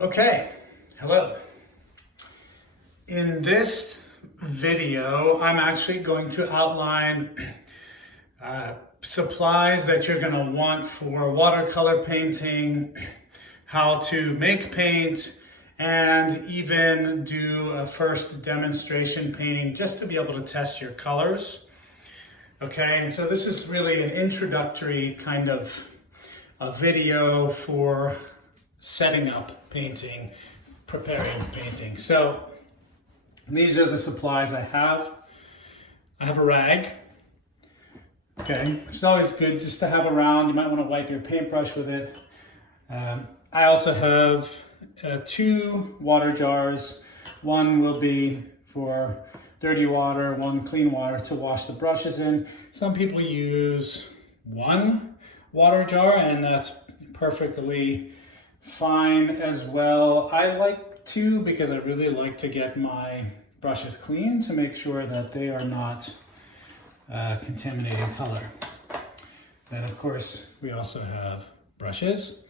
Okay, hello. In this video, I'm actually going to outline supplies that you're going to want for watercolor painting, how to make paint, and even do a first demonstration painting just to be able to test your colors. Okay, and so this is really an introductory kind of a video for setting up painting, preparing painting. So these are the supplies I have. I have a rag, okay, which is always good just to have around. You might want to wipe your paintbrush with it. I also have 2 water jars. One will be for dirty water, one clean water to wash the brushes in. Some people use 1 water jar, and that's perfectly fine as well. I like 2 because I really like to get my brushes clean to make sure that they are not contaminating color. Then of course we also have brushes,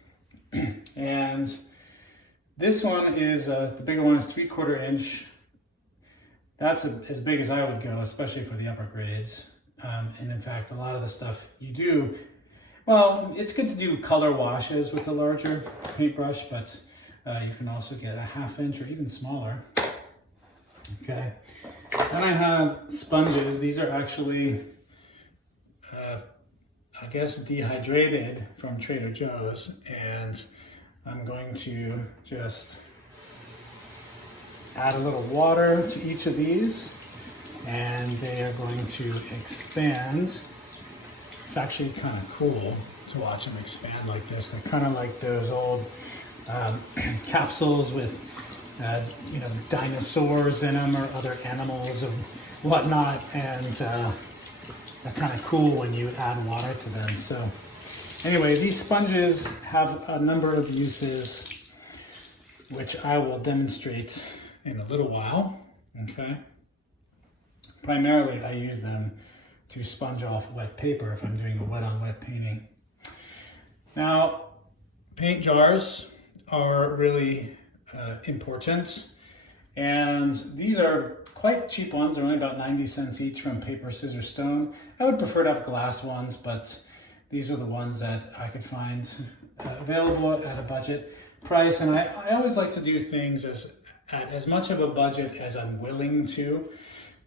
and this one is the bigger one is 3/4 inch. That's as big as I would go, especially for the upper grades. And in fact, a lot of the stuff you do, well, it's good to do color washes with a larger paintbrush, but you can also get a 1/2 inch or even smaller. Okay. Then I have sponges. These are actually, I guess, dehydrated from Trader Joe's, and I'm going to just add a little water to each of these, and they are going to expand. It's actually kind of cool to watch them expand like this. They're kind of like those old capsules with dinosaurs in them or other animals or whatnot, and they're kind of cool when you add water to them. So anyway, these sponges have a number of uses, which I will demonstrate in a little while. Okay. Primarily, I use them to sponge off wet paper if I'm doing a wet-on-wet painting. Now, paint jars are really important, and these are quite cheap ones. They're only about 90 cents each from Paper, Scissors, Stone. I would prefer to have glass ones, but these are the ones that I could find available at a budget price. And I always like to do things at as much of a budget as I'm willing to.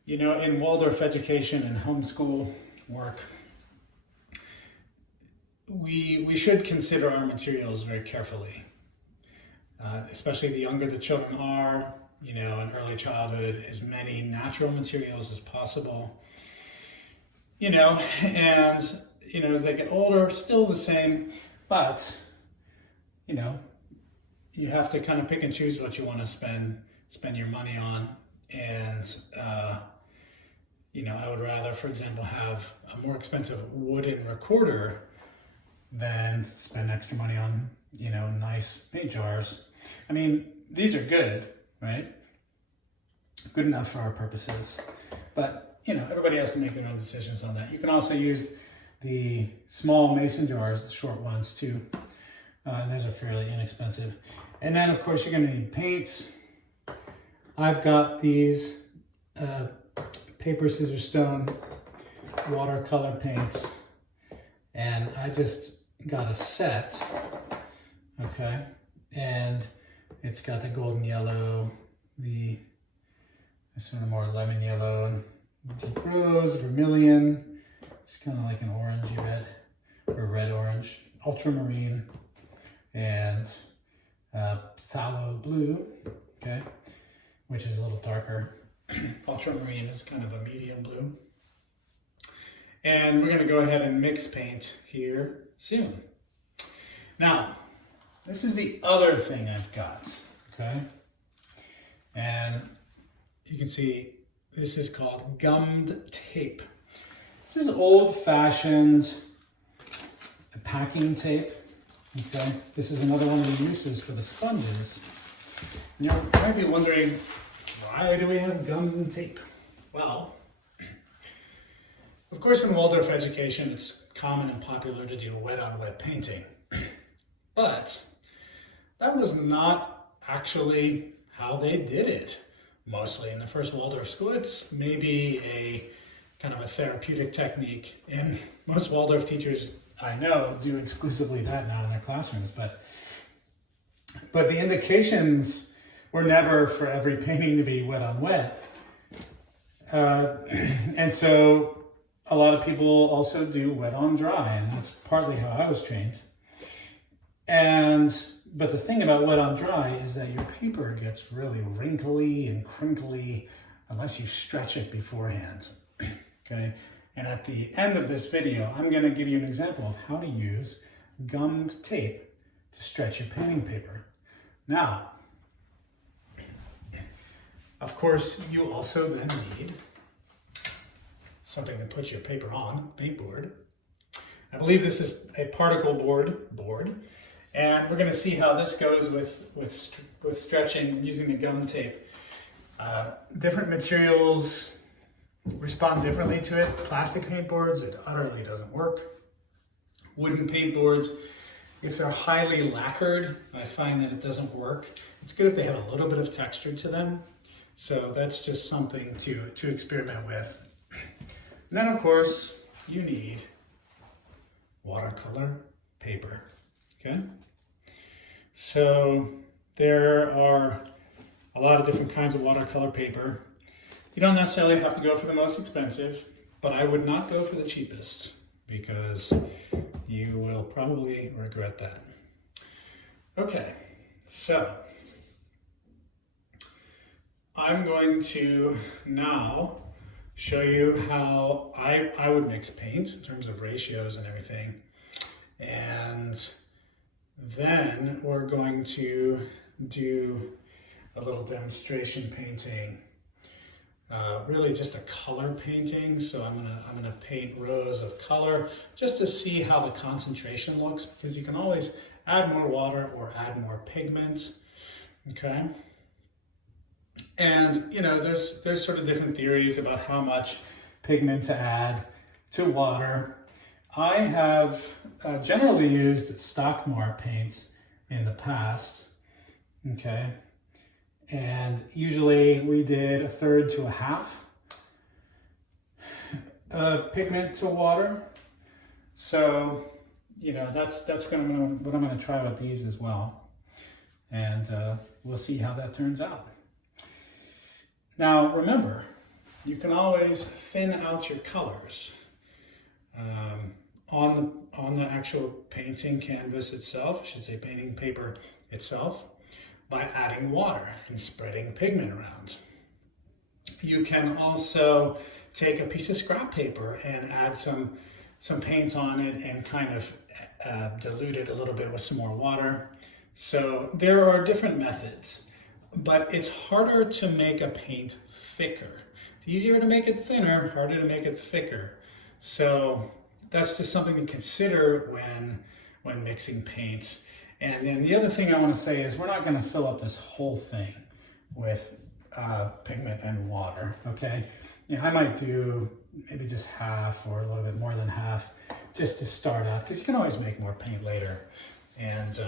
You know, in Waldorf education and homeschool work, we should consider our materials very carefully, especially the younger the children are, you know, in early childhood, as many natural materials as possible, you know, and, you know, as they get older, still the same, but, you know, you have to kind of pick and choose what you want to spend your money on. And, you know, I would rather, for example, have a more expensive wooden recorder than spend extra money on, you know, nice paint jars. I mean, these are good, right? Good enough for our purposes. But, you know, everybody has to make their own decisions on that. You can also use the small mason jars, the short ones too. Those are fairly inexpensive. And then, of course, you're going to need paints. I've got these Paper, Scissors, Stone watercolor paints, and I just got a set, okay, and it's got the golden yellow, the sort of more lemon yellow, and deep rose, vermilion, it's kind of like an orangey red, or red-orange, ultramarine, and phthalo blue, okay, which is a little darker. Ultramarine is kind of a medium blue. And we're going to go ahead and mix paint here soon. Now, this is the other thing I've got, okay? And you can see this is called gummed tape. This is old-fashioned packing tape, okay? This is another one of the uses for the sponges. You might be wondering, why do we have gum tape? Well, of course in Waldorf education it's common and popular to do wet-on-wet painting. But that was not actually how they did it. Mostly in the first Waldorf school, it's maybe a kind of a therapeutic technique, and most Waldorf teachers I know do exclusively that now in their classrooms, but the indications were never for every painting to be wet on wet. And so a lot of people also do wet on dry, and that's partly how I was trained. But the thing about wet on dry is that your paper gets really wrinkly and crinkly unless you stretch it beforehand, okay? And at the end of this video, I'm gonna give you an example of how to use gummed tape to stretch your painting paper. Now, of course, you also then need something to put your paper on, paintboard. I believe this is a particle board. And we're going to see how this goes with stretching using the gum tape. Different materials respond differently to it. Plastic paintboards, it utterly doesn't work. Wooden paintboards, if they're highly lacquered, I find that it doesn't work. It's good if they have a little bit of texture to them. So that's just something to experiment with. And then of course, you need watercolor paper. Okay, so there are a lot of different kinds of watercolor paper. You don't necessarily have to go for the most expensive, but I would not go for the cheapest because you will probably regret that. Okay, so I'm going to now show you how I would mix paint in terms of ratios and everything. And then we're going to do a little demonstration painting, really just a color painting. So I'm gonna paint rows of color just to see how the concentration looks, because you can always add more water or add more pigment. Okay, and you know there's sort of different theories about how much pigment to add to water. I have generally used Stockmar paints in the past, okay? And usually we did 1/3 to 1/2 pigment to water. So, you know, that's what I'm gonna try with these as well. And we'll see how that turns out. Now, remember, you can always thin out your colors. On the actual painting canvas itself, I should say painting paper itself, by adding water and spreading pigment around. You can also take a piece of scrap paper and add some paint on it and kind of dilute it a little bit with some more water. So there are different methods, but it's harder to make a paint thicker. It's easier to make it thinner, harder to make it thicker. So that's just something to consider when mixing paints. And then the other thing I want to say is we're not going to fill up this whole thing with pigment and water, okay? You know, I might do maybe just half or a little bit more than half just to start out, because you can always make more paint later. And,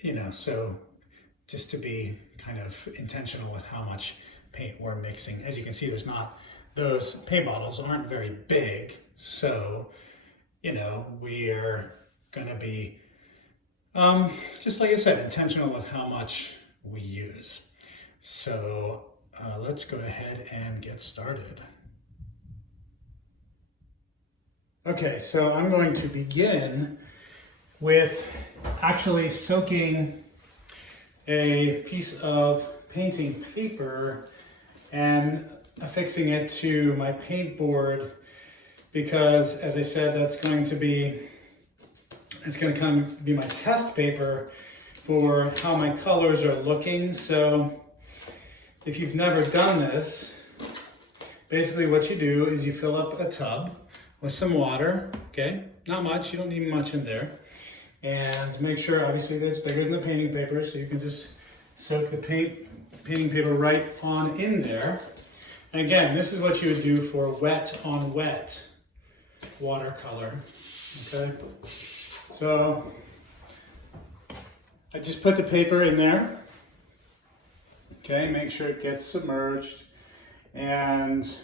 you know, so just to be kind of intentional with how much paint we're mixing. As you can see, those paint bottles aren't very big, so, you know, we're gonna be, just like I said, intentional with how much we use. So let's go ahead and get started. Okay, so I'm going to begin with actually soaking a piece of painting paper and affixing it to my paint board, because as I said, it's going to kind of be my test paper for how my colors are looking. So if you've never done this, basically what you do is you fill up a tub with some water, okay? Not much, you don't need much in there. And make sure obviously that it's bigger than the painting paper, so you can just soak the painting paper right on in there. And again, this is what you would do for wet on wet watercolor, okay? So I just put the paper in there. Okay, make sure it gets submerged, and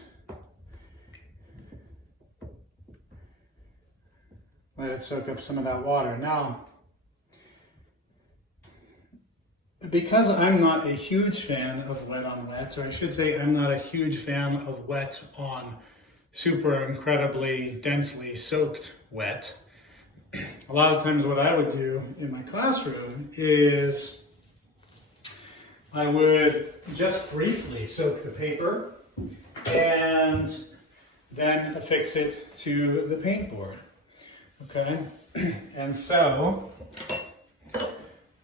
let it soak up some of that water. Now, because I'm not a huge fan of wet on wet, or I should say I'm not a huge fan of wet on super incredibly densely soaked wet, a lot of times what I would do in my classroom is I would just briefly soak the paper and then affix it to the paint board. Okay, and so I'm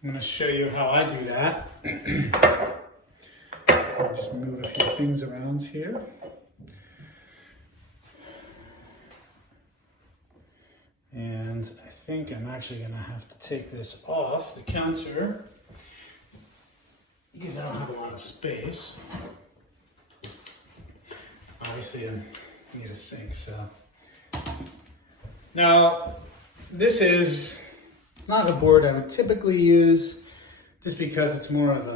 going to show you how I do that. I'll just move a few things around here. And I think I'm actually going to have to take this off the counter because I don't have a lot of space. Obviously I need a sink, so. Now, this is not a board I would typically use just because it's more of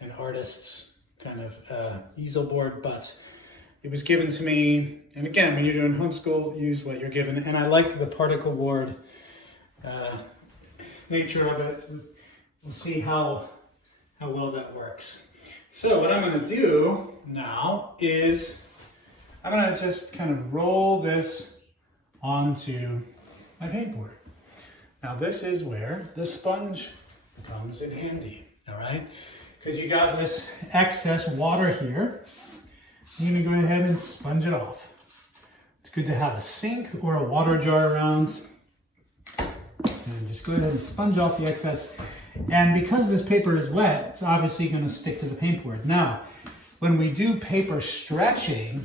an artist's kind of easel board, but it was given to me, and again, when you're doing homeschool, use what you're given. And I like the particle board nature of it. We'll see how well that works. So what I'm going to do now is I'm going to just kind of roll this onto my paint board. Now this is where the sponge comes in handy, all right? Because you got this excess water here. You're gonna go ahead and sponge it off. It's good to have a sink or a water jar around. And just go ahead and sponge off the excess. And because this paper is wet, it's obviously gonna stick to the paint board. Now, when we do paper stretching,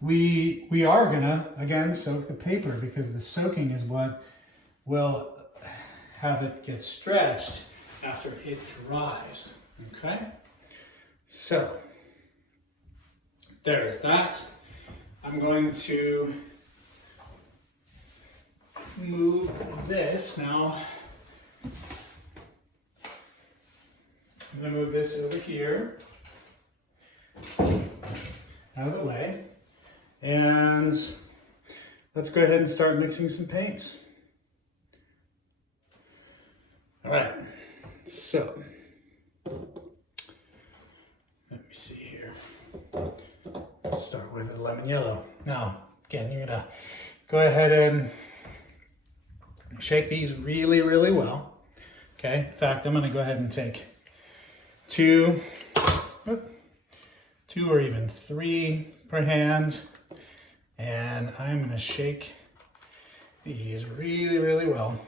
we are gonna, again, soak the paper because the soaking is what will have it get stretched after it dries, okay? So, there's that. I'm going to move this now. I'm going to move this over here, out of the way, and let's go ahead and start mixing some paints. All right, so let me see here. Let's start with the lemon yellow. Now, again, you're gonna go ahead and shake these really, really well. Okay, in fact, I'm gonna go ahead and take two or even three per hand, and I'm gonna shake these really, really well.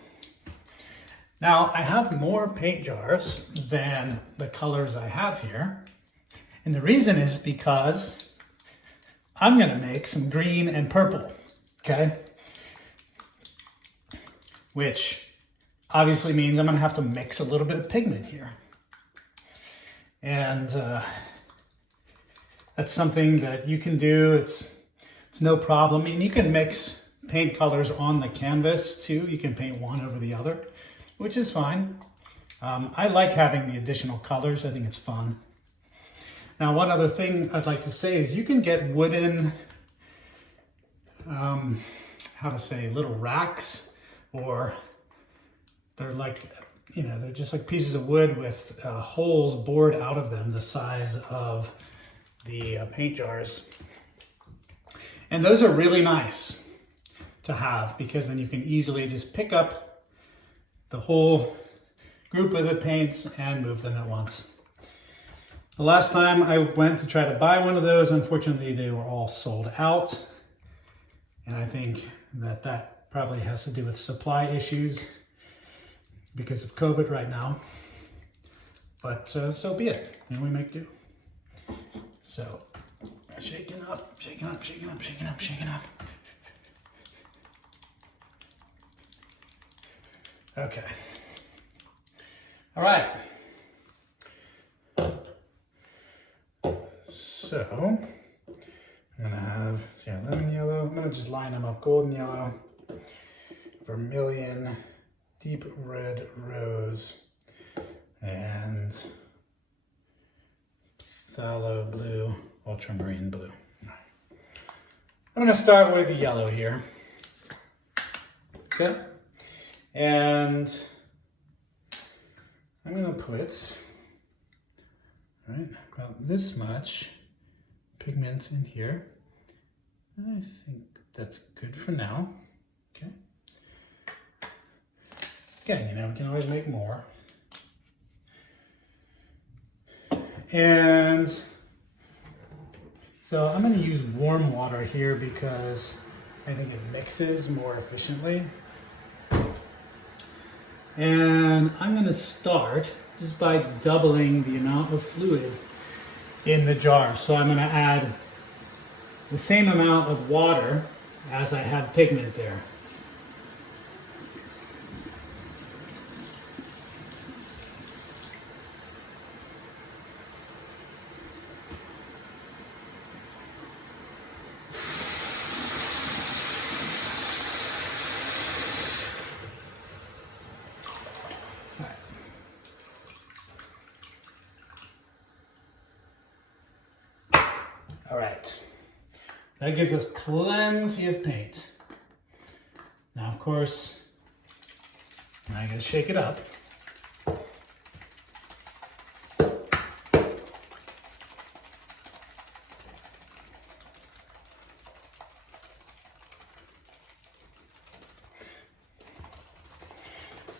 Now, I have more paint jars than the colors I have here. And the reason is because I'm gonna make some green and purple, okay? Which obviously means I'm gonna have to mix a little bit of pigment here. And that's something that you can do. It's no problem. And you can mix paint colors on the canvas too. You can paint one over the other, which is fine. I like having the additional colors. I think it's fun. Now, one other thing I'd like to say is you can get wooden, little racks, or they're like, they're just like pieces of wood with holes bored out of them the size of the paint jars. And those are really nice to have because then you can easily just pick up the whole group of the paints and move them at once. The last time I went to try to buy one of those, unfortunately, they were all sold out. And I think that probably has to do with supply issues because of COVID right now. But so be it, and we make do. So, shaking up, shaking up, shaking up, shaking up, shaking up. Okay. All right. So, I'm gonna have, lemon yellow. I'm gonna just line them up. Golden yellow, vermilion, deep red rose and phthalo blue, ultramarine blue. I'm going to start with yellow here. Okay. And I'm going to put, about this much pigment in here. I think that's good for now. Okay. Again, you know, we can always make more. And so I'm going to use warm water here because I think it mixes more efficiently. And I'm going to start just by doubling the amount of fluid in the jar. So I'm going to add the same amount of water as I have pigment there. All right, that gives us plenty of paint. Now, of course, I gotta shake it up.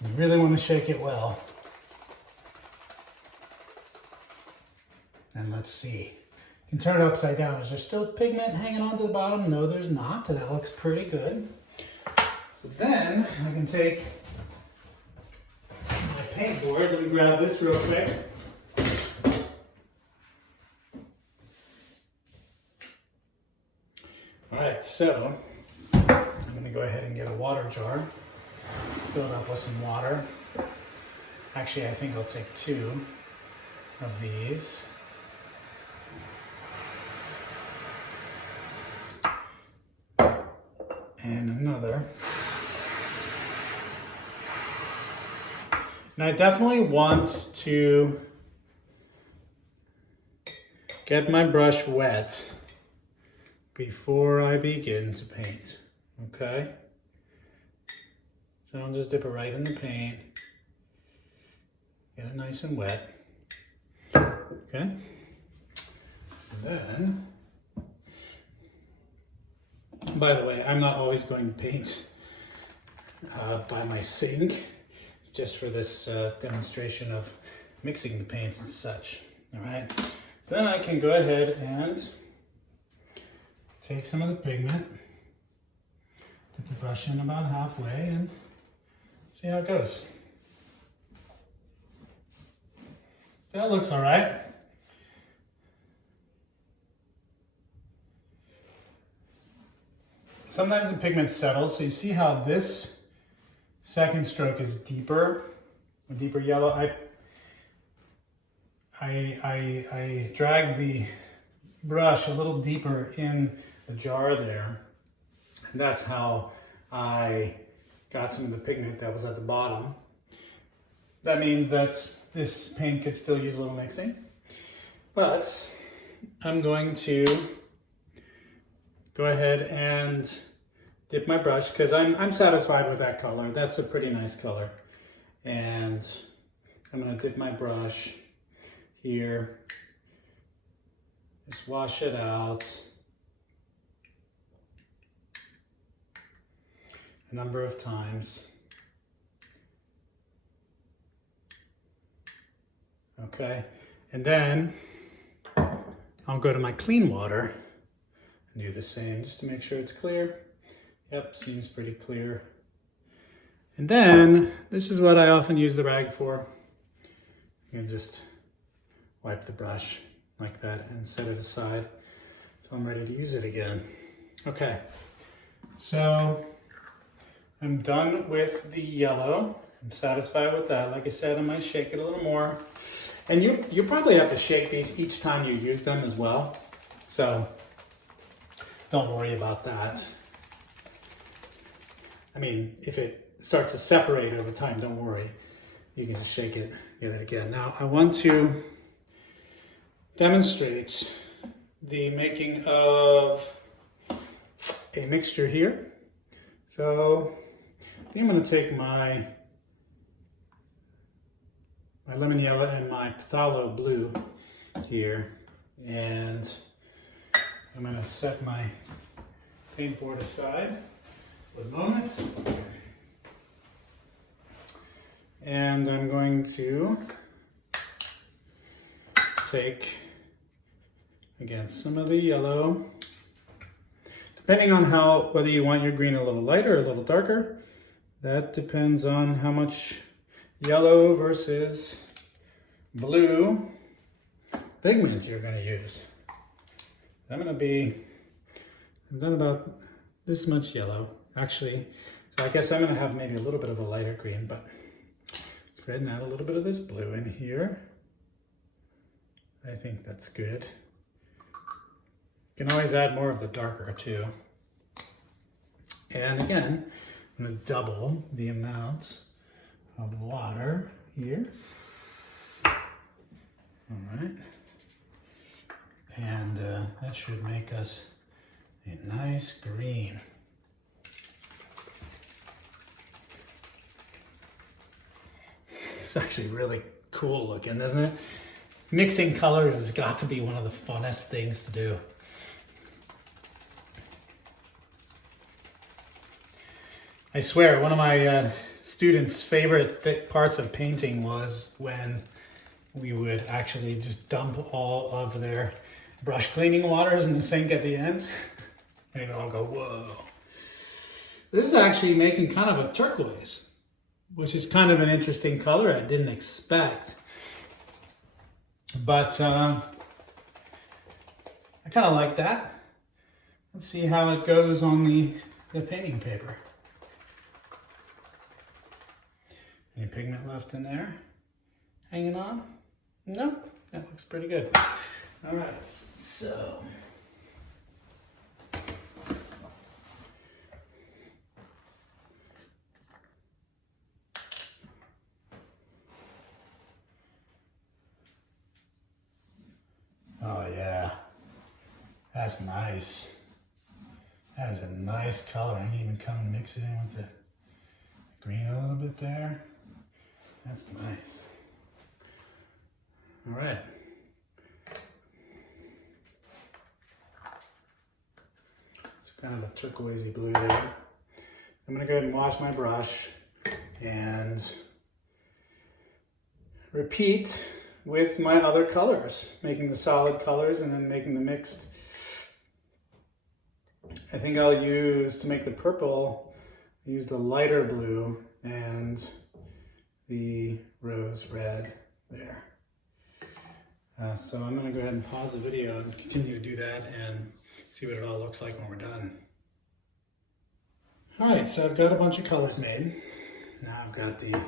You really want to shake it well. And let's see. You can turn it upside down. Is there still pigment hanging onto the bottom? No, there's not. That looks pretty good. So then I can take my paint board. Let me grab this real quick. All right, so I'm going to go ahead and get a water jar. Fill it up with some water. Actually, I think I'll take 2 of these. And another. And I definitely want to get my brush wet before I begin to paint, okay? So I'll just dip it right in the paint, get it nice and wet, okay? And then, by the way, I'm not always going to paint by my sink. It's just for this demonstration of mixing the paints and such. All right. So then I can go ahead and take some of the pigment, dip the brush in about halfway, and see how it goes. That looks all right. Sometimes the pigment settles, so you see how this second stroke is deeper, a deeper yellow. I drag the brush a little deeper in the jar there, and that's how I got some of the pigment that was at the bottom. That means that this paint could still use a little mixing, but I'm going to go ahead and dip my brush because I'm satisfied with that color. That's a pretty nice color. And I'm going to dip my brush here, just wash it out a number of times. Okay, and then I'll go to my clean water and do the same just to make sure it's clear. Yep, seems pretty clear. And then this is what I often use the rag for. You can just wipe the brush like that and set it aside so I'm ready to use it again. Okay, so I'm done with the yellow. I'm satisfied with that. Like I said, I might shake it a little more. And you probably have to shake these each time you use them as well. So don't worry about that. I mean, if it starts to separate over time, don't worry. You can just shake it, get it again. Now I want to demonstrate the making of a mixture here. So I think I'm going to take my lemon yellow and my phthalo blue here, and I'm going to set my paint board aside for moments, and I'm going to take again some of the yellow, depending on whether you want your green a little lighter or a little darker. That depends on how much yellow versus blue pigment you're going to use. I've done about this much yellow, actually. So I guess I'm going to have maybe a little bit of a lighter green, but let's go ahead and add a little bit of this blue in here. I think that's good. You can always add more of the darker too. And again, I'm going to double the amount of water here. All right. And that should make us a nice green. It's actually really cool looking, isn't it? Mixing colors has got to be one of the funnest things to do. I swear, one of my students' favorite parts of painting was when we would actually just dump all of their brush cleaning waters in the sink at the end. And they would all go, whoa. This is actually making kind of a turquoise, which is kind of an interesting color I didn't expect. But I kind of like that. Let's see how it goes on the painting paper. Any pigment left in there? Hanging on? No, that looks pretty good. All right, so. Oh yeah, that's nice. That is a nice color. I can even come and mix it in with the green a little bit there. That's nice. All right. It's kind of a turquoisey blue there. I'm gonna go ahead and wash my brush and repeat with my other colors, making the solid colors and then making the mixed. I think I'll use, to make the purple, use the lighter blue and the rose red there. So I'm going to go ahead and pause the video and continue to do that and see what it all looks like when we're done. All right, so I've got a bunch of colors made. Now I've got the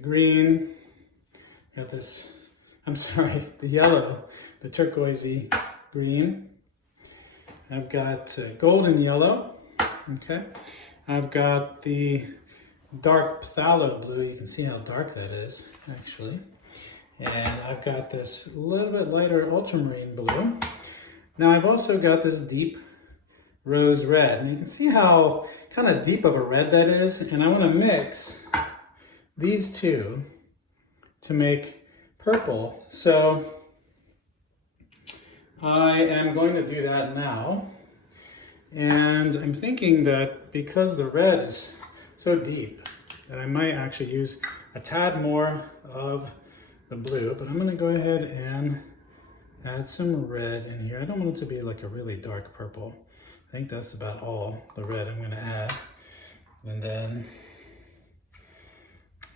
green, got this, the yellow, the turquoisey green. I've got golden yellow, okay. I've got the dark phthalo blue. You can see how dark that is, actually. And I've got this little bit lighter ultramarine blue. Now I've also got this deep rose red. And you can see how kind of deep of a red that is. And I want to mix these two to make purple. So I am going to do that now. And I'm thinking that because the red is so deep, that I might actually use a tad more of the blue, but I'm going to go ahead and add some red in here. I don't want it to be like a really dark purple. I think that's about all the red I'm going to add. And then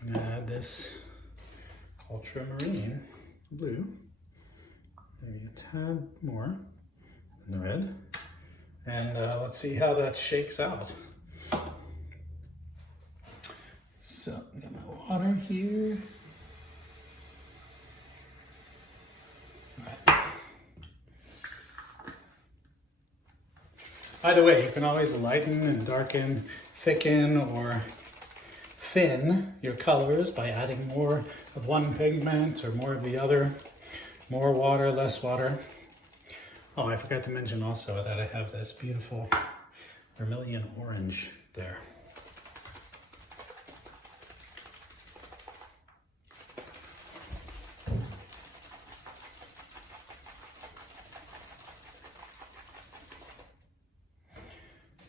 I'm going to add this ultramarine blue, maybe a tad more than the red. And let's see how that shakes out. So, get my water here. All right. Either way, you can always lighten and darken, thicken, or thin your colors by adding more of one pigment or more of the other. More water, less water. Oh, I forgot to mention also that I have this beautiful vermilion orange there.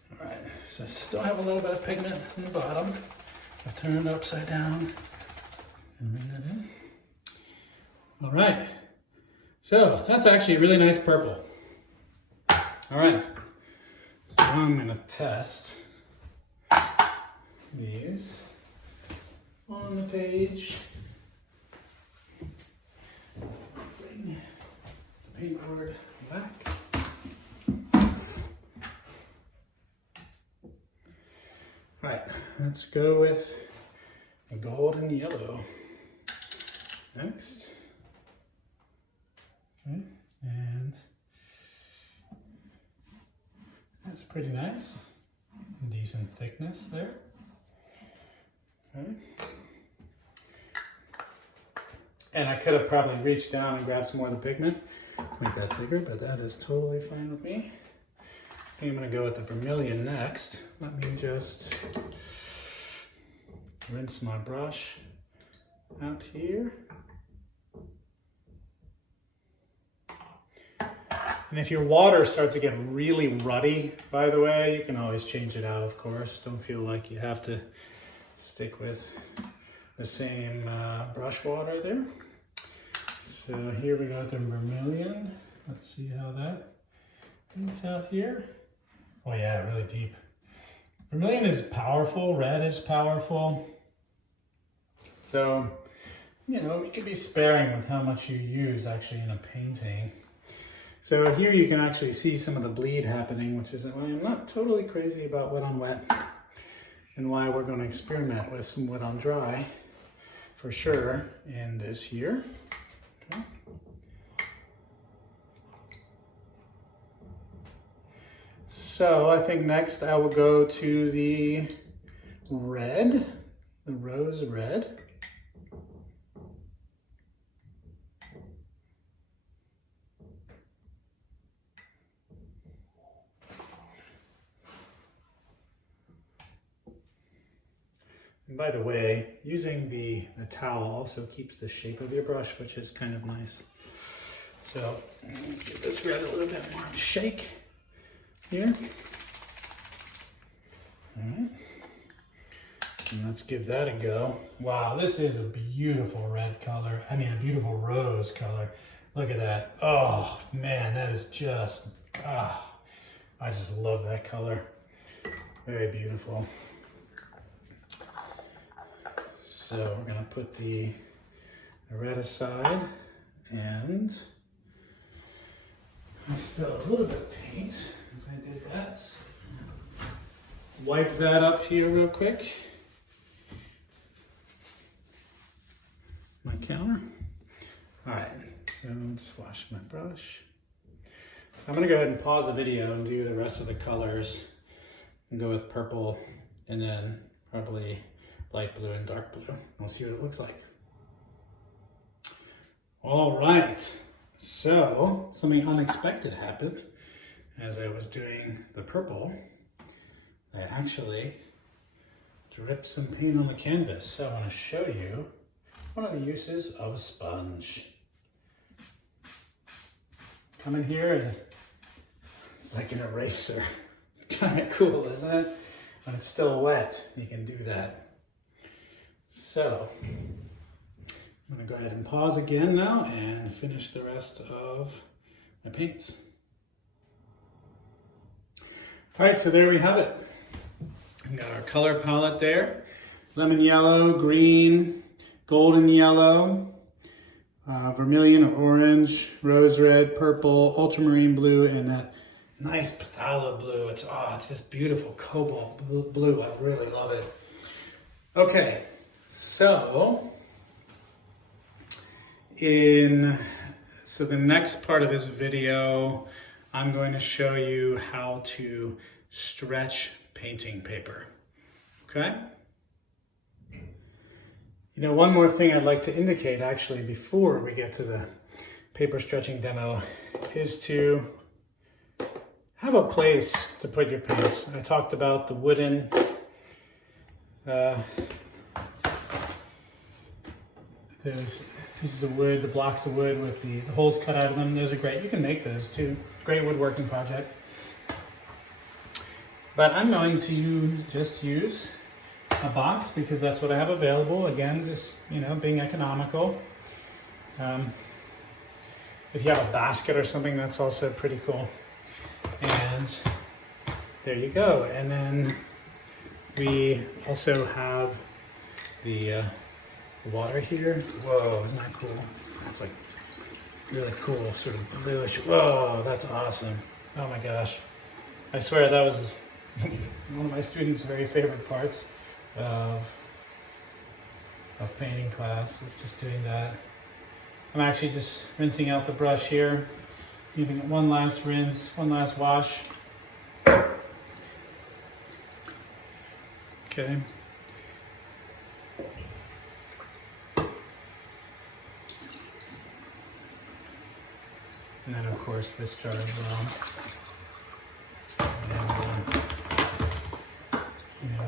All right, so I still have a little bit of pigment in the bottom. I'll turn it upside down and bring that in. All right, so that's actually a really nice purple. All right, so I'm gonna test these on the page. Bring the paintboard back. All right, let's go with the gold and yellow next. Okay, and that's pretty nice. Decent thickness there. Okay. And I could have probably reached down and grabbed some more of the pigment, make that bigger, but that is totally fine with me. I think I'm gonna go with the vermilion next. Let me just rinse my brush out here. And if your water starts to get really ruddy, by the way, you can always change it out, of course. Don't feel like you have to stick with the same brush water there. So here we got the vermilion. Let's see how that comes out here. Oh yeah, really deep. Vermilion is powerful, red is powerful. So, you know, you can be sparing with how much you use actually in a painting. So here you can actually see some of the bleed happening, which is why I'm not totally crazy about wet on wet and why we're going to experiment with some wet on dry for sure in this here. Okay. So I think next I will go to the red, the rose red. And by the way, using the towel also keeps the shape of your brush, which is kind of nice. So give this red a little bit more of a shake here. All right. And let's give that a go. Wow, this is a beautiful red color. I mean, a beautiful rose color. Look at that. Oh man, that is just, I just love that color. Very beautiful. So we're gonna put the red aside, and I spilled a little bit of paint as I did that. So wipe that up here real quick. My counter. All right, so just wash my brush. So I'm gonna go ahead and pause the video and do the rest of the colors and go with purple and then probably light blue and dark blue. We'll see what it looks like. All right, so something unexpected happened as I was doing the purple. I actually dripped some paint on the canvas. So I want to show you one of the uses of a sponge. Come in here and it's like an eraser. Kind of cool, isn't it? When it's still wet, you can do that. So, I'm going to go ahead and pause again now and finish the rest of the paints. All right, so there we have it. We've got our color palette there. Lemon yellow, green, golden yellow, vermilion or orange, rose red, purple, ultramarine blue, and that nice phthalo blue. It's this beautiful cobalt blue. I really love it. Okay. So the next part of this video, I'm going to show you how to stretch painting paper, okay? You know, one more thing I'd like to indicate actually before we get to the paper stretching demo is to have a place to put your paints. I talked about the wooden those pieces of wood, the blocks of wood with the holes cut out of them. Those are great. You can make those too. Great woodworking project. But I'm going to just use a box because that's what I have available. Again, just, you know, being economical. If you have a basket or something, that's also pretty cool. And there you go. And then we also have the water here. Whoa, isn't that cool? It's like really cool, sort of bluish. Whoa, that's awesome. Oh my gosh. I swear that was one of my students' very favorite parts of painting class, was just doing that. I'm actually just rinsing out the brush here, giving it one last rinse, one last wash. Okay. And then of course this jar as well. And, you know,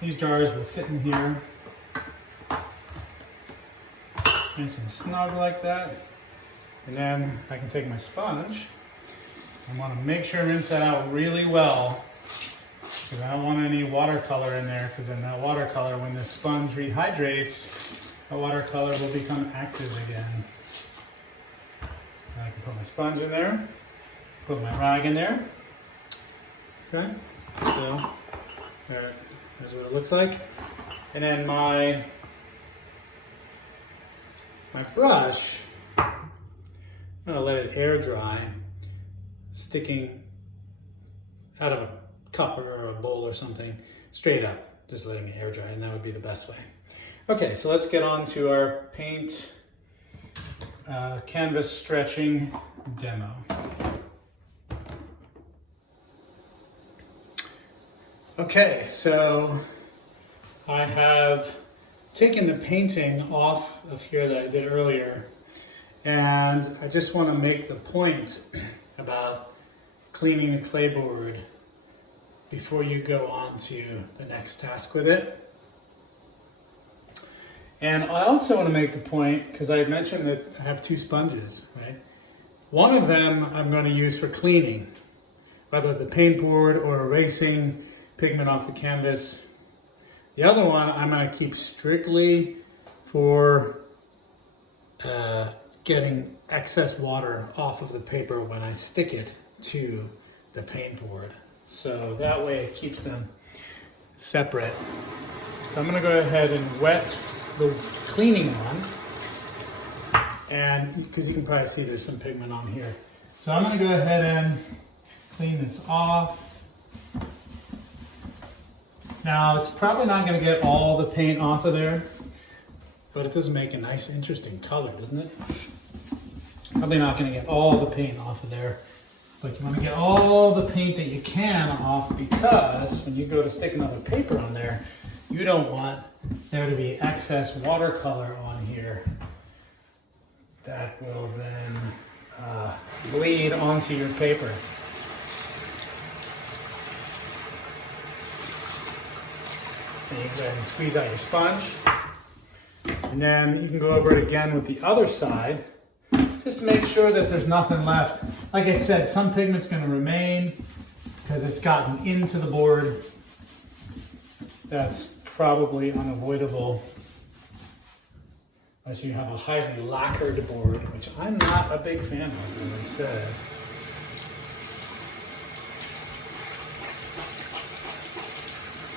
these jars will fit in here. Nice and snug like that. And then I can take my sponge. I want to make sure I rinse that out really well, because I don't want any watercolor in there, because then that watercolor, when the sponge rehydrates, the watercolor will become active again. And I can put my sponge in there, put my rag in there. Okay, so there's what it looks like. And then my brush, I'm going to let it air dry, sticking out of a cup or a bowl or something, straight up, just letting it air dry, and that would be the best way. Okay, so let's get on to our paint canvas stretching demo. Okay, so I have taken the painting off of here that I did earlier, and I just want to make the point about cleaning the clay board before you go on to the next task with it. And I also want to make the point, because I had mentioned that I have two sponges, right? One of them I'm going to use for cleaning, whether the paint board or erasing pigment off the canvas. The other one I'm going to keep strictly for getting excess water off of the paper when I stick it to the paint board. So that way it keeps them separate. So I'm going to go ahead and wet the cleaning one, and because you can probably see there's some pigment on here. So I'm going to go ahead and clean this off. Now, it's probably not going to get all the paint off of there, but it does make a nice, interesting color, doesn't it? Probably not going to get all the paint off of there, but you want to get all the paint that you can off, because when you go to stick another paper on there, you don't want there to be excess watercolor on here that will then bleed onto your paper. And you can go ahead and squeeze out your sponge. And then you can go over it again with the other side, just to make sure that there's nothing left. Like I said, some pigment's going to remain because it's gotten into the board. That's probably unavoidable unless you have a highly lacquered board, which I'm not a big fan of, as I said.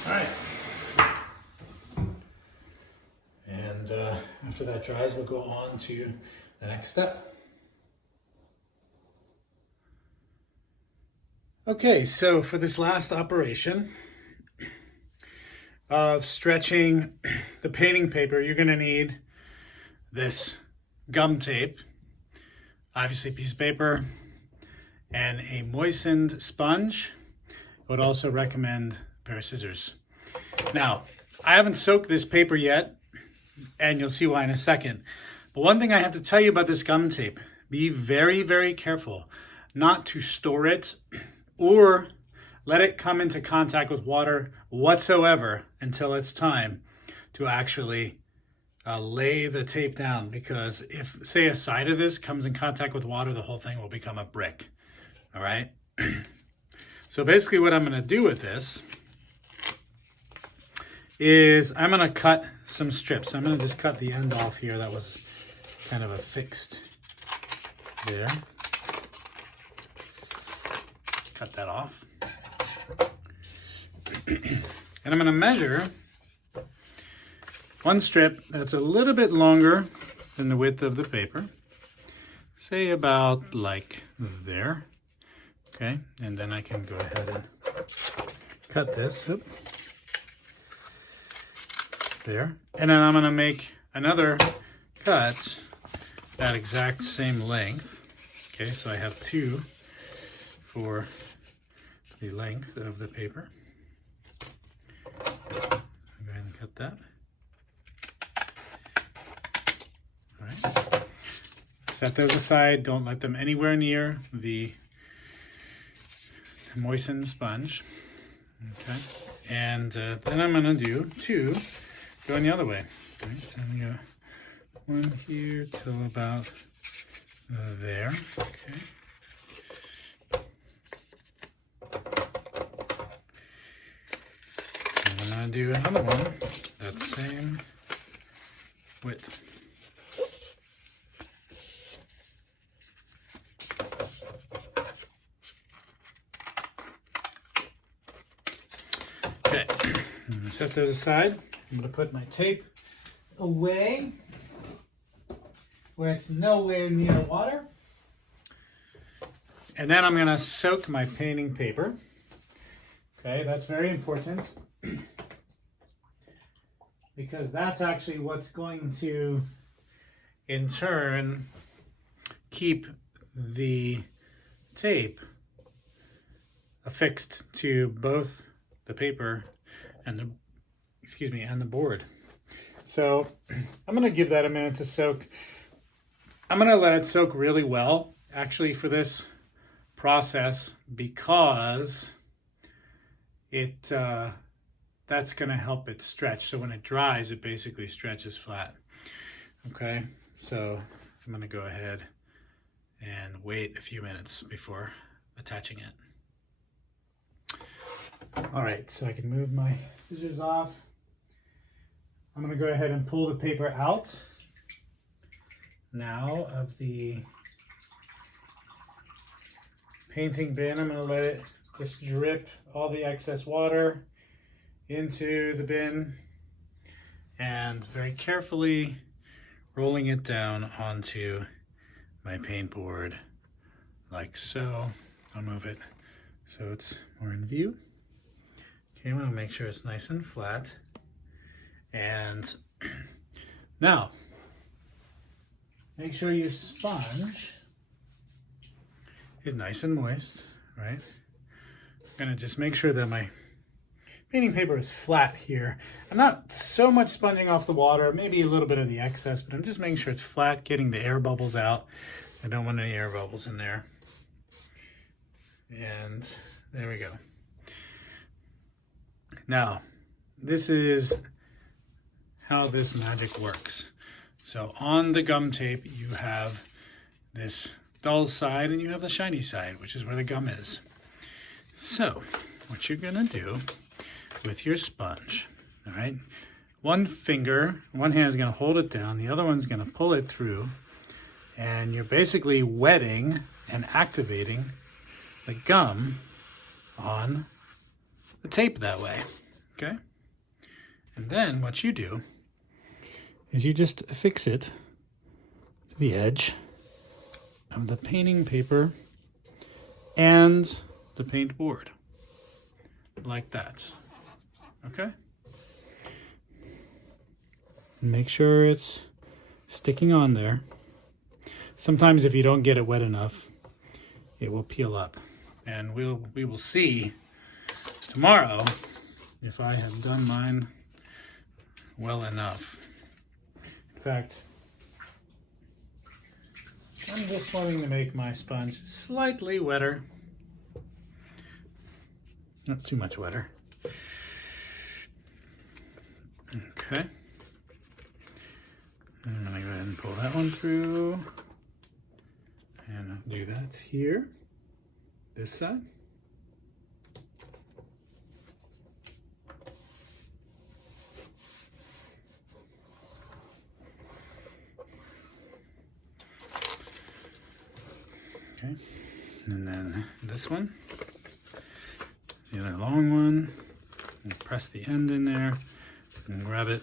All right. And after that dries, we'll go on to the next step. Okay, so for this last operation of stretching the painting paper, you're going to need this gum tape, obviously a piece of paper, and a moistened sponge. I would also recommend a pair of scissors. Now, I haven't soaked this paper yet, and you'll see why in a second. But one thing I have to tell you about this gum tape, be very, very careful not to store it or let it come into contact with water whatsoever until it's time to actually lay the tape down, because if, say, a side of this comes in contact with water, the whole thing will become a brick. All right? So basically what I'm going to do with this is I'm going to cut some strips. I'm going to just cut the end off here that was kind of affixed there. Cut that off. And I'm going to measure one strip that's a little bit longer than the width of the paper. Say about like there. Okay, and then I can go ahead and cut this. Oop. There. And then I'm going to make another cut that exact same length. Okay, so I have two for the length of the paper. Go ahead and cut that. All right. Set those aside. Don't let them anywhere near the moistened sponge. Okay. And then I'm going to do two going the other way. All right, so I'm going to go one here till about there. Okay. And I'm going to do another one that same width. Okay, I'm going to set those aside. I'm going to put my tape away where it's nowhere near water. And then I'm going to soak my painting paper. Okay, that's very important because that's actually what's going to, in turn, keep the tape affixed to both the paper and the and the board. So I'm going to give that a minute to soak. I'm going to let it soak really well, actually, for this process, because it that's going to help it stretch. So when it dries, it basically stretches flat. Okay, so I'm going to go ahead and wait a few minutes before attaching it. All right, so I can move my scissors off. I'm going to go ahead and pull the paper out now of the painting bin. I'm going to let it just drip all the excess water into the bin and very carefully rolling it down onto my paint board like so. I'll move it so it's more in view. Okay, I want to make sure it's nice and flat. And now, make sure your sponge is nice and moist, right? I'm going to just make sure that my painting paper is flat here. I'm not so much sponging off the water, maybe a little bit of the excess, but I'm just making sure it's flat, getting the air bubbles out. I don't want any air bubbles in there. And there we go. Now, this is how this magic works. So on the gum tape, you have this dull side and you have the shiny side, which is where the gum is. So what you're gonna do with your sponge, all right? One hand is gonna hold it down, the other one's gonna pull it through, and you're basically wetting and activating the gum on the tape that way, okay? And then what you do is you just affix it to the edge of the painting paper and the paint board, like that, okay? Make sure it's sticking on there. Sometimes if you don't get it wet enough, it will peel up. And we will see tomorrow if I have done mine well enough. In fact, I'm just wanting to make my sponge slightly wetter. Not too much wetter. Okay. I'm going to go ahead and pull that one through. And I'll do that here, this side. Okay, and then this one, the other long one, and press the end in there and grab it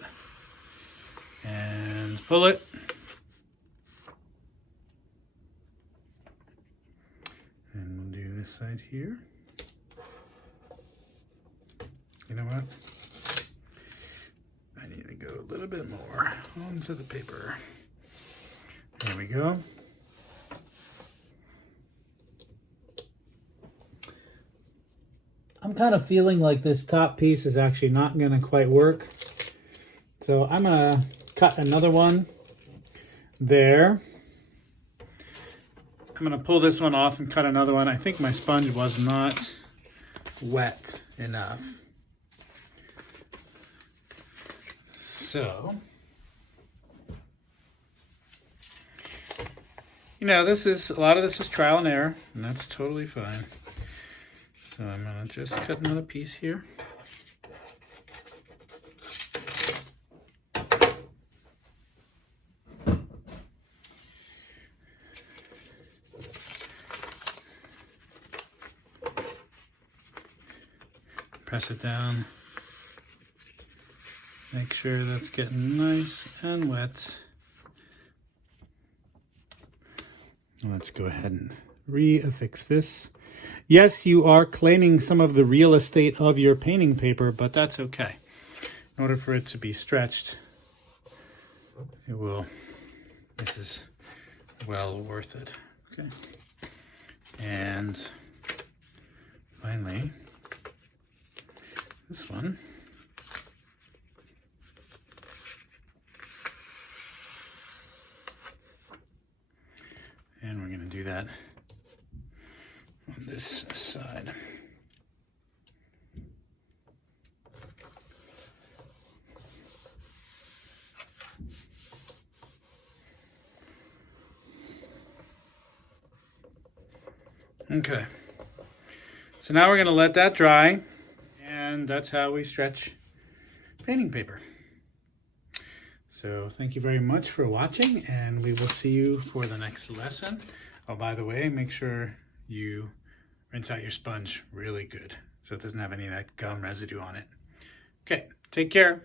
and pull it. And we'll do this side here. You know what? I need to go a little bit more onto the paper. There we go. I'm kind of feeling like this top piece is actually not going to quite work. So I'm going to cut another one there. I'm going to pull this one off and cut another one. I think my sponge was not wet enough. So, you know, a lot of this is trial and error, and that's totally fine. So I'm going to just cut another piece here. Press it down. Make sure that's getting nice and wet. Let's go ahead and re-affix this. Yes, you are claiming some of the real estate of your painting paper, but that's okay. In order for it to be stretched, this is well worth it. Okay. And finally, this one. And we're going to do that on this side. Okay. So now we're going to let that dry, and that's how we stretch painting paper. So thank you very much for watching, and we will see you for the next lesson. Oh, by the way, make sure you rinse out your sponge really good so it doesn't have any of that gum residue on it. Okay, take care.